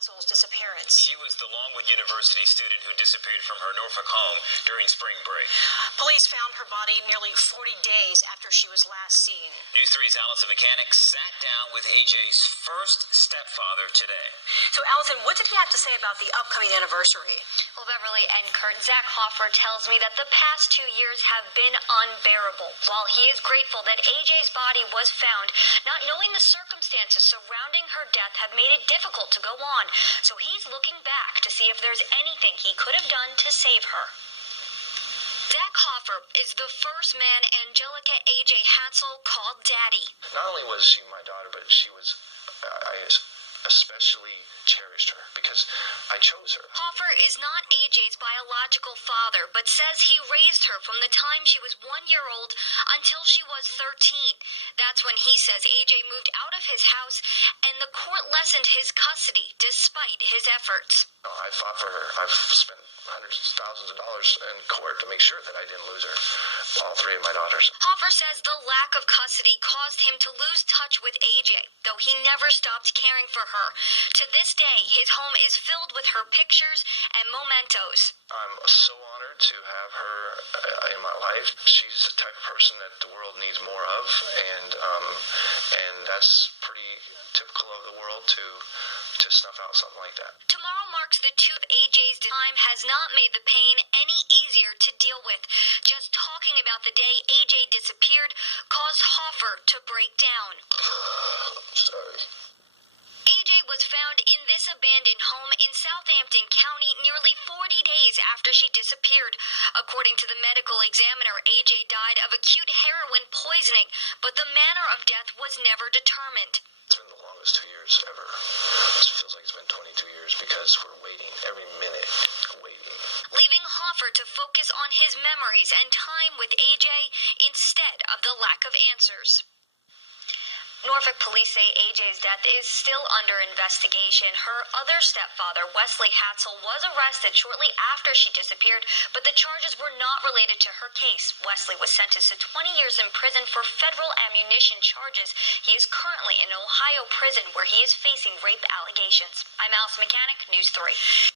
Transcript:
Disappearance. She was the Longwood University student who disappeared from her Norfolk home during spring break. Police found her body nearly 40 days after she was last seen. News 3's Allison Mechanic sat down with AJ's first stepfather today. So, Allison, what did he have to say about the upcoming anniversary? Well, Beverly and Kurt, Zach Hoffer tells me that the past 2 years have been unbearable. While he is grateful that AJ's body was found, not knowing the circumstances surrounding her death have made it difficult to go on. So he's looking back to see if there's anything he could have done to save her. Zach Hoffer is the first man Anjelica AJ Hatzel called Daddy. Not only was she my daughter, but she was, I especially cherished her because I chose her. Hoffer is not AJ's biological father, but says he raised her from the time she was 1 year old until she was 13. That's when he says AJ moved out of his house and the court lessened his custody despite his efforts. I fought for her. I've spent hundreds of thousands of dollars in court to make sure that I didn't lose her. All three of my daughters. Hoffer says the lack of custody caused him to lose touch with AJ, though he never stopped caring for her. To this day, his home is filled with her pictures and mementos. I'm so honored to have her in my life. She's the type of person that the world needs more of, and that's pretty typical of the world to snuff out something like that. Tomorrow marks the two of AJ's time has not made the pain any easier to deal with. Just talking about the day AJ disappeared caused Hoffer to break down. Sorry. AJ was found in this abandoned home in Southampton County nearly 40 days after she disappeared. According to the medical examiner, AJ died of acute heroin poisoning, but the manner of death was never determined. It's been the longest 2 years ever. It feels like it's been 22 years because we're waiting every minute, waiting. Leaving Hoffer to focus on his memories and time with AJ instead of the lack of answers. Norfolk police say AJ's death is still under investigation. Her other stepfather, Wesley Hatzel, was arrested shortly after she disappeared, but the charges were not related to her case. Wesley was sentenced to 20 years in prison for federal ammunition charges. He is currently in an Ohio prison where he is facing rape allegations. I'm Allison Mechanic, News 3.